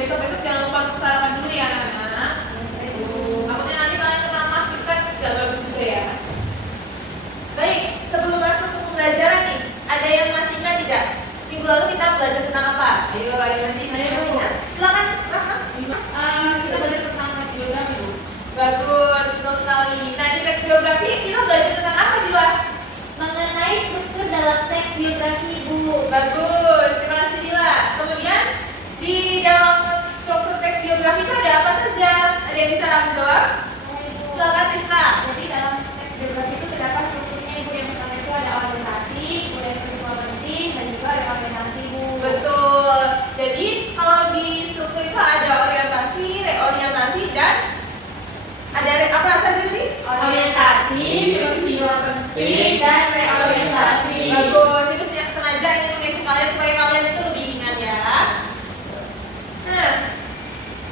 besok-besok jangan lupa untuk sarapan dulu ya anak-anak. Takutnya nanti kalian kena mah itu kan gak bagus juga ya. Baik, sebelum masuk ke pembelajaran nih, ada yang masih ingat tidak? Minggu lalu kita belajar tentang apa? Ayo, ada yang masih ingat? Silakan. Kita belajar tentang teks geografi, Bu. Bagus, betul sekali. Nah, di teks geografi kita belajar tentang apa, Dila? Mengenai struktur dalam teks geografi, Bu. Bagus, terima kasih Dila. Kemudian di dalam struktur teks geografi itu ada apa saja? Ada yang bisa kamu jawab? Silakan Rizka. Jadi dalam teks geografi itu terdapat strukturnya, Ibu. Yang pertama itu ada orientasi, kemudian peristiwa penting, dan juga ada orientasi, Bu. Betul. Jadi kalau di struktur itu ada orientasi, reorientasi, dan ada apa saja tadi? Orientasi, peristiwa penting, dan reorientasi. Bagus. Itu sengaja ingin mengisi kalian supaya kalian itu lebih ingat ya. Nah,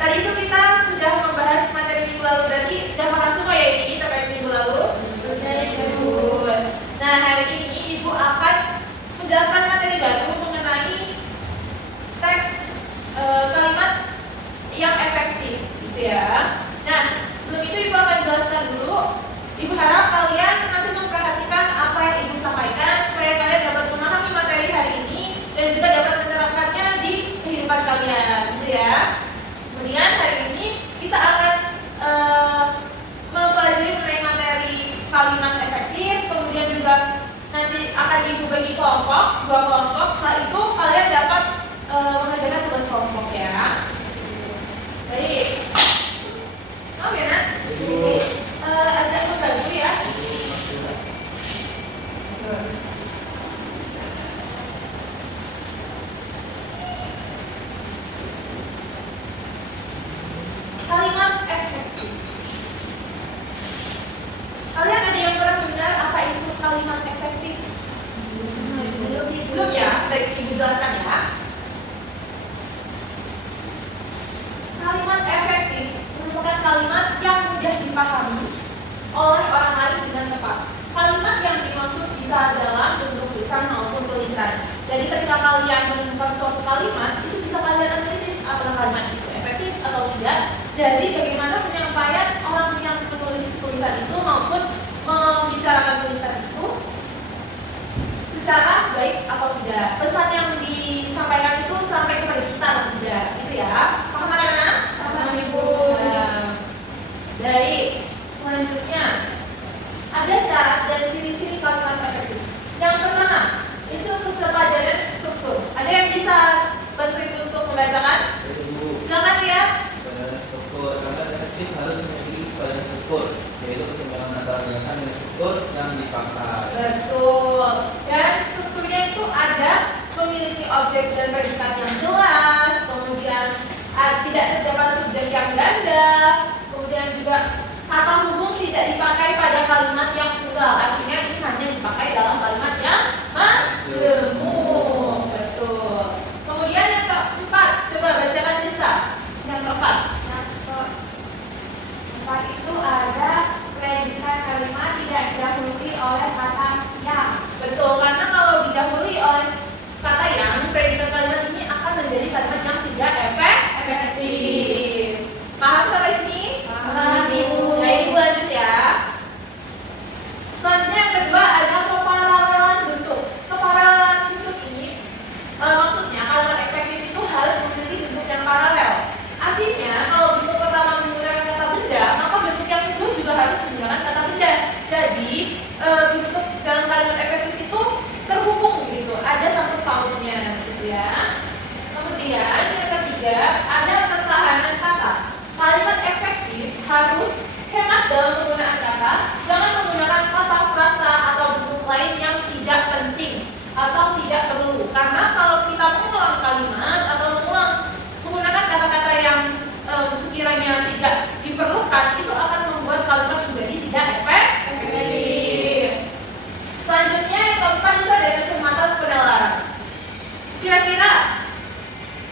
tadi itu kita sudah membahas materi minggu lalu. Berarti sudah paham semua ya ini terkait minggu lalu? Sudah, Ibu. Bagus. Nah, hari ini Ibu akan menjelaskan materi baru mengenai teks kalimat yang efektif, gitu ya. Nah, sebelum itu Ibu akan jelaskan dulu. Ibu harap kalian nanti memperhatikan apa yang Ibu sampaikan supaya kalian dapat memahami materi hari ini dan juga dapat menerapkannya di kehidupan kalian, gitu ya. Kemudian hari ini kita akan mempelajari mengenai materi kalimat efektif, kemudian juga nanti akan Ibu bagi kelompok, 2 kelompok. Setelah itu kalian dapat mengerjakan tugas kelompok ya. Baik. Mau ya nak? Ada yang bantu ya. Kalimat efektif. Kalian ada yang pernah mendengar apa itu kalimat efektif? Belum ya? Baik, Ibu jelaskan ya. Kalimat efektif merupakan kalimat yang mudah dipahami oleh orang lain dengan tepat. Kalimat yang dimaksud bisa dalam bentuk lisan maupun tulisan. Jadi ketika kalian menemukan suatu kalimat, itu bisa kalian analisis apakah kalimat itu efektif atau tidak dari bagaimana penyampaian orang yang menulis tulisan itu maupun membicarakan tulisan itu secara baik atau tidak. Pesan yang disampaikan itu sampai kepada kita atau tidak, gitu ya. Paham anak-anak? Paham, Ibu. Baik, selanjutnya ada syarat dan ciri-ciri kalimat efektif. Yang pertama, itu kesepadanan struktur. Ada yang bisa bantu Ibu untuk membacakan? Silakan ya. Kesepadanan struktur. Kalimat efektif harus memiliki kesepadanan struktur, yaitu keseimbangan antara penjelasan dan struktur yang dipakai. Betul. Dan strukturnya itu ada memiliki objek dan predikat yang jelas, kemudian tidak terdapat subjek yang ganda, kemudian juga kata hubung tidak dipakai pada kalimat yang tunggal. Artinya ini hanya dipakai dalam kalimat yang majemuk. Betul. Kemudian yang keempat, coba bacakan Lisa. Yang keempat. Keempat itu ada predikat kalimat tidak didahului oleh kata yang. Betul, karena kalau didahului oleh kata yang, predikat kalimat ini akan menjadi kalimat yang tidak efektif. Paham sampai sini? Paham, Ibu. Nah, Ibu lanjut ya. Selanjutnya yang kedua ada keparalelan bentuk. Keparalelan bentuk ini maksudnya kalimat efektif itu harus memiliki bentuk yang paralel. Artinya kalau bentuk pertama menggunakan kata benda, maka bentuk yang kedua juga harus menggunakan kata benda. Jadi bentuk dalam kalimat efektif itu terhubung gitu, ada satu pautnya gitu ya. Kemudian yang ketiga ada ketahanan kata. Kalimat efektif harus hemat dalam penggunaan kata, jangan menggunakan kata frasa atau bentuk lain yang tidak penting atau tidak perlu. Karena kalau kita mengulang kalimat atau menggunakan kata-kata yang sekiranya tidak diperlukan, itu akan membuat kalimat menjadi tidak efektif. Selanjutnya yang keempat itu ada kacamata penalaran. Kira-kira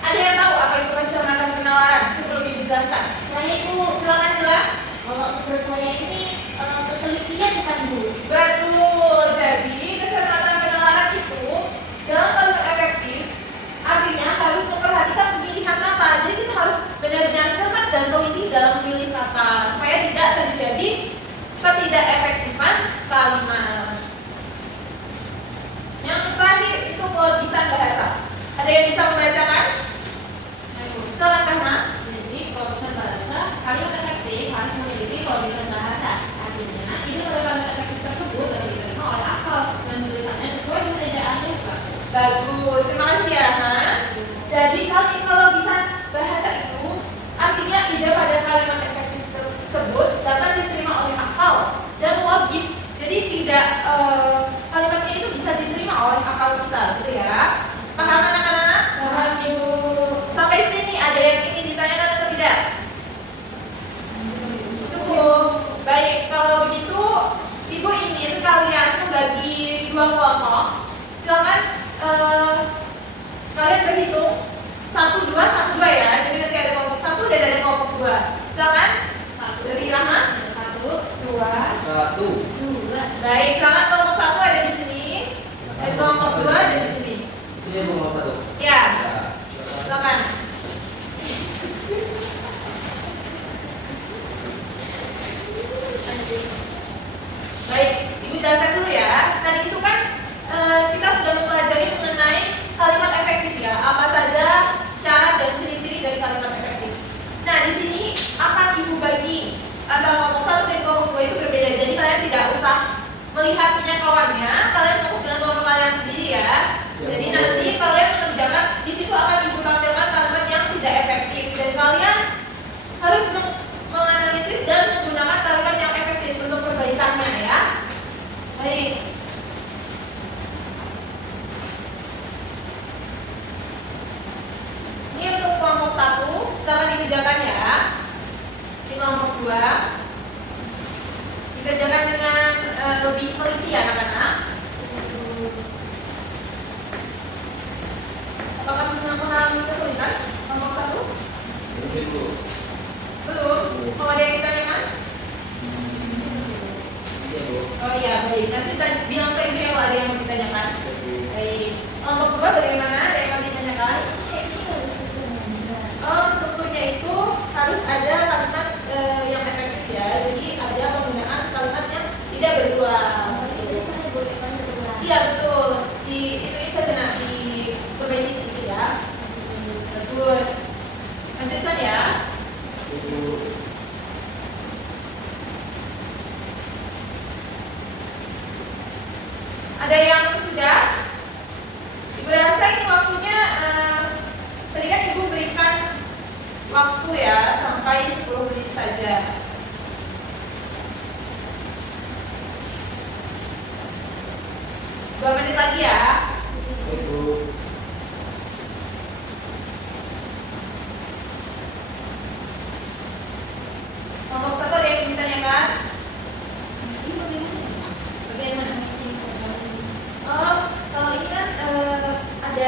ada yang tahu apa itu kacamata penalaran sebelum dijelaskan? Saya, Ibu. Silakan Dila. Kalau menurut saya ini penelitian bukan, Bu. Betul. Jadi kacamata penalaran itu dalam kalimat efektif artinya harus memperhatikan pemilihan kata. Jadi kita harus dan teliti dalam memilih kata supaya tidak terjadi ketidakefektifan kalimat. Yang terakhir itu pelogisan bahasa. Ada yang bisa membacakan? Silakan Karna. Jadi pelogisan bahasa, kalimat efektif harus memiliki pelogisan bahasa. Artinya, ide pada kalimat efektif tersebut dapat diterima oleh akal dan tulisannya sesuai dengan ejaannya. Bagus, terima kasih ya Hana. Jadi kalau bisa bahasa itu artinya ide pada kalimat efektif tersebut dapat diterima oleh akal dan logis. Jadi tidak kalimatnya itu bisa diterima oleh akal kita, gitu ya. Paham anak-anak? Paham, Ibu. Sampai sini ada yang ingin ditanyakan atau tidak? Cukup. Baik, kalau begitu Ibu ingin kalian membagi dua kelompok. Silakan kalian berhitung 1, 2, 1, 2 ya. Jadi nanti ada kelompok 1 dan ada kelompok 2. Silakan. Dari Rahma. 1, 2, 1. 2. Baik, silakan kelompok 1 ada di sini. Dan kelompok 2 ada di sini. Sini mau apa tuh? Ya, Ya, silakan. Baik, Ibu jelaskan dulu ya. Tadi itu kan kita sudah mempelajari mengenai kalimat efektif ya. Apa saja syarat dan ciri-ciri dari kalimat efektif. Nah, di sini akan Ibu bagi antara kelompok 1 dan kelompok 2 itu berbeda. Jadi kalian tidak usah melihat punya kawannya, kalian fokus dengan kelompok kalian sendiri ya. Jadi nanti kalian mengerjakan di situ akan Ibu tampilkan kalimat yang tidak efektif dan kalian harus menganalisis dan menggunakan kalimat yang efektif untuk perbaikannya ya. Baik. Ini untuk kelompok 1, silakan dikerjakan ya. Di kelompok 2 dikerjakan dengan lebih teliti ya anak-anak. Apakah mengalami kesulitan kelompok 1? Ibu. Belum. Kalau ada yang ditanyakan? Iya, Bu. Oh iya, baik. Nanti kita bilang ke Ibu ya kalau ada yang mau ditanyakan. Baik. Kelompok 2 bagaimana? Ada yang mau ditanyakan? Oh, strukturnya itu harus ada kalimat yang efektif ya. Jadi ada penggunaan kalimat yang tidak berulang. Iya betul. Itu saja nanti perbaiki sedikit ya. Bagus. Lanjutkan ya. Ibu. Ada yang sudah? Ibu rasa ini waktunya tadi kan Ibu berikan waktu ya sampai 10 menit saja. Dua menit lagi ya. Ibu. Kelompok 1 ada yang ingin ditanyakan? Bagaimana? Oh, kalau ini kan ada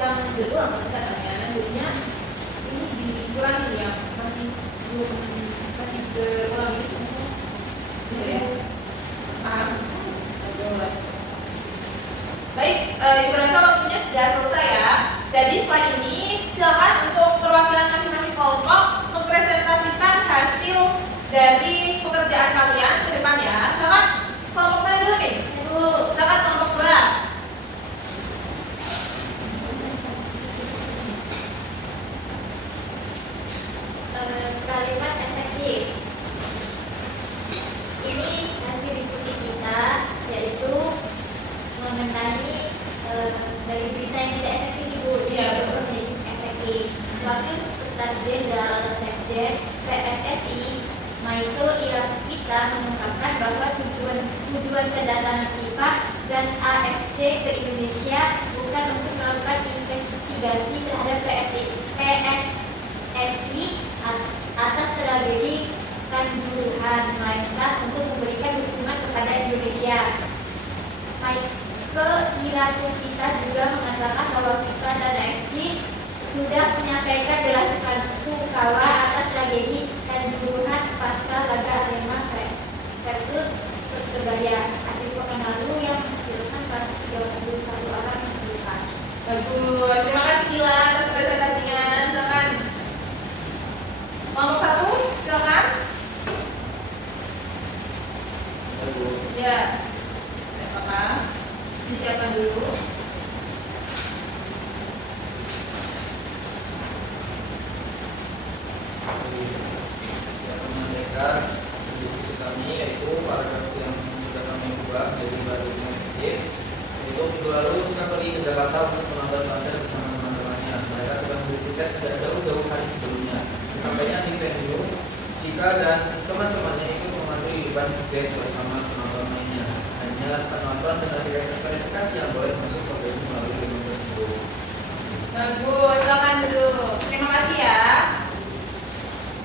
yang berulang katanya, jadinya ini dikurangi ya, masih berulang gitu. Gitu ya. Paham? Bagus. Baik, Ibu rasa waktunya sudah selesai ya. Jadi setelah ini silakan untuk perwakilan masing-masing kelompok mempresentasikan hasil dari pekerjaan kalian ke depan ya. Silakan kelompok mana dulu nih? Ibu, silakan kelompok 2. Kalimat efektif. Ini hasil diskusi kita, yaitu mengenai dari berita yang tidak efektif Ibu. Iya, betul. Menjadi efektif. Wakil Sekretaris Jenderal atau Sekjen PSSI Michael Iraspita mengungkapkan bahwa tujuan kedatangan FIFA dan AFC ke Indonesia bukan untuk melakukan investigasi terhadap PSSI atas tragedi Kanjuruhan, melainkan untuk memberikan dukungan kepada Indonesia. Michael Iraspita juga mengatakan bahwa FIFA dan AFC sudah menyampaikan bela sungkawa atas tragedi Kanjuruhan pasca laga Arema versus Persebaya akhir pekan lalu yang menghasilkan 131 orang yang terluka. Bagus. Terima kasih Gila atas presentasinya. Silakan. Kelompok 1 Ya, tidak apa-apa. Disiapkan dulu. Menyampaikan diskusi kami yaitu paragraf yang sudah kami ubah jadi baru efektif. Itu minggu lalu kita pergi ke Jakarta untuk menonton konser bersama teman-temannya. Mereka sedang beli tiket sejak jauh-jauh hari sebelumnya. Sampainya di venue, Cika dan teman-temannya ikut mengantri di depan tiket bersama penonton lainnya. Hanya penonton dengan tiket terverifikasi yang boleh masuk ke venue melalui gerbang tersebut. Bagus, silakan dulu. Terima kasih ya.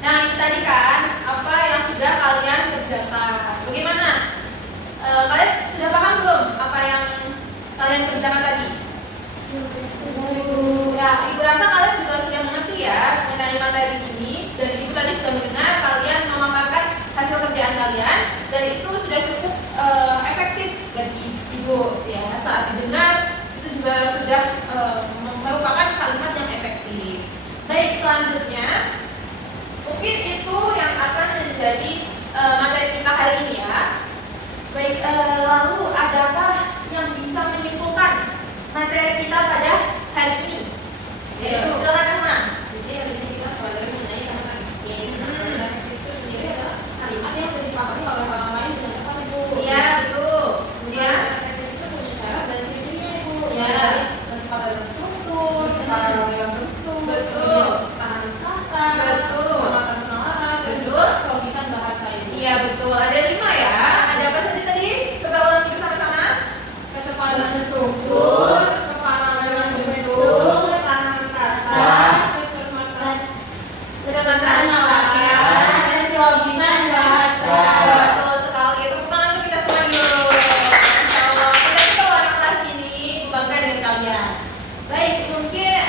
Nah, itu tadi kan apa yang sudah kalian kerjakan. Bagaimana? Kalian sudah paham belum apa yang kalian kerjakan tadi? Ya, Ibu rasa kalian juga sudah mengerti ya mengenai materi ini, dan Ibu tadi sudah mendengar kalian memaparkan hasil kerjaan kalian, dan itu sudah cukup efektif bagi Ibu ya. Saat didengar itu juga sudah merupakan kalimat yang efektif. Baik, selanjutnya mungkin itu yang akan menjadi materi kita hari ini ya. Baik, lalu adakah yang bisa menyimpulkan materi kita pada hari ini? Ya, silakan Emma. Jadi hari ini kita belajar mengenai kata kalimat itu sendiri adalah kalimat yang dipahami oleh orang lain dengan tepat, Ibu. Iya, betul. Kemudian Kata-kata itu punya syarat dan ciri-cirinya, Ibu. Ya. Kesepakatan dalam struktur, kesepakatan dalam bentuk, Betul. tahanan kata, Betul. kesepakatan penalaran, dan Betul. juga kelogisan bahasa, Ibu. iya betul. Ada 5 ya. Ada apa saja tadi? Coba ulangi bersama-sama. Kesepakatan struktur, keparallelan bentuk, tahanan kata, kecermatan Kecermatan penalaran, dan kelogisan bahasa. Betul sekali. Tepuk tangan untuk kita semua dulu. Insyaallah kita keluar kelas ini bangga dengan kalian. Baik, mungkin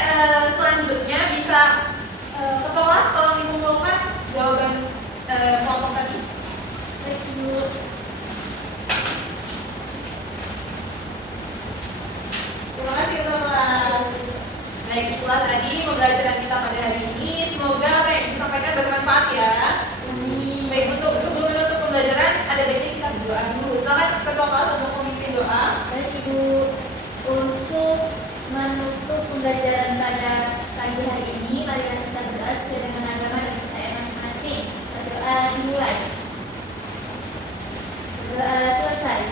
selanjutnya bisa ke kelas kalau mengumpulkan jawaban kelompok tadi. Baik, Ibu. Terima kasih teman-teman. Baik, itulah tadi pembelajaran kita pada hari ini. Semoga apa yang disampaikan bermanfaat ya. Amin. Baik, untuk sebelum menutup pembelajaran ada baiknya kita berdoa dulu. Silakan ketua kelas untuk memimpin doa. Baik, Ibu. Untuk menutup pembelajaran pada pagi hari ini, mari kita berdoa sesuai dengan agama dan percayaan masing-masing. Berdoa dimulai. Berdoa selesai.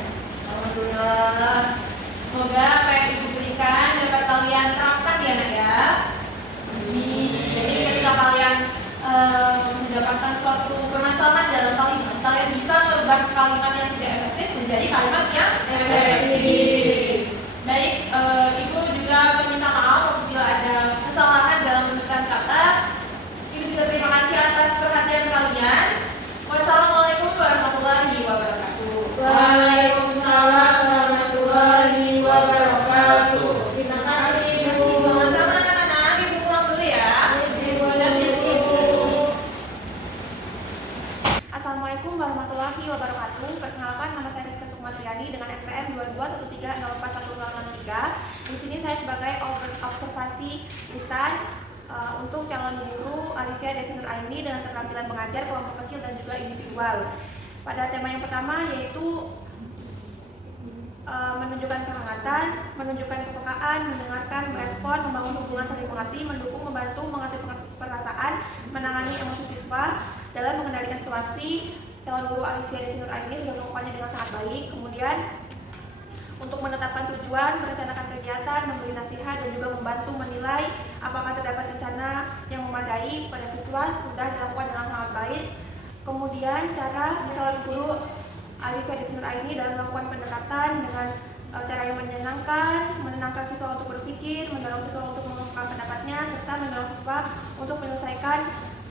Alhamdulillah. Semoga apa yang Ibu berikan dapat kalian terapkan ya nak ya. Jadi ketika kalian mendapatkan suatu permasalahan dalam kalimat, kalian bisa merubah kalimat yang tidak efektif menjadi kalimat yang efektif. Baik, Ibu juga meminta maaf apabila ada kesalahan dalam menentukan kata. Ibu juga terima kasih atas perhatian kalian. Wassalamualaikum warahmatullahi wabarakatuh. Waalaikumsalam warahmatullahi wabarakatuh. Terima kasih, Ibu. Sama-sama anak-anak, Ibu pulang dulu ya. Ibu dan Ibu. Assalamualaikum warahmatullahi wabarakatuh. Perkenalkan, nama saya Rizka Sukmatriani dengan NPM 2213041063. Di sini saya sebagai observasi lisan untuk calon guru Alifia Desi Nur Aini dengan keterampilan mengajar kelompok kecil dan juga individual. Pada tema yang pertama yaitu menunjukkan kehangatan, menunjukkan kepekaan, mendengarkan, merespon, membangun hubungan saling mengerti, mendukung, membantu, mengerti perasaan, menangani emosi siswa dalam mengendalikan situasi. Calon guru Alifia Desi Nur Aini sudah melakukannya dengan sangat baik. Kemudian untuk menetapkan tujuan, merencanakan kegiatan, memberi nasihat, dan juga membantu menilai apakah terdapat rencana yang memadai pada siswa sudah dilakukan dengan sangat baik. Kemudian cara calon guru Alifia Desi Nur Aini dalam melakukan pendekatan dengan cara yang menenangkan siswa untuk berpikir, mendorong siswa untuk mengungkapkan pendapatnya, serta mendorong siswa untuk menyelesaikan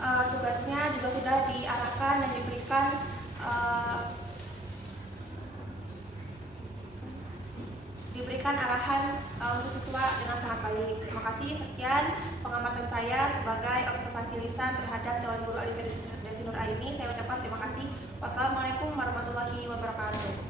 tugasnya juga sudah diarahkan dan diberikan arahan untuk siswa dengan sangat baik. Terima kasih. Sekian pengamatan saya sebagai observasi lisan terhadap calon guru Alifia Desi Nur Aini. Saya ucapkan terima kasih. Wassalamualaikum warahmatullahi wabarakatuh.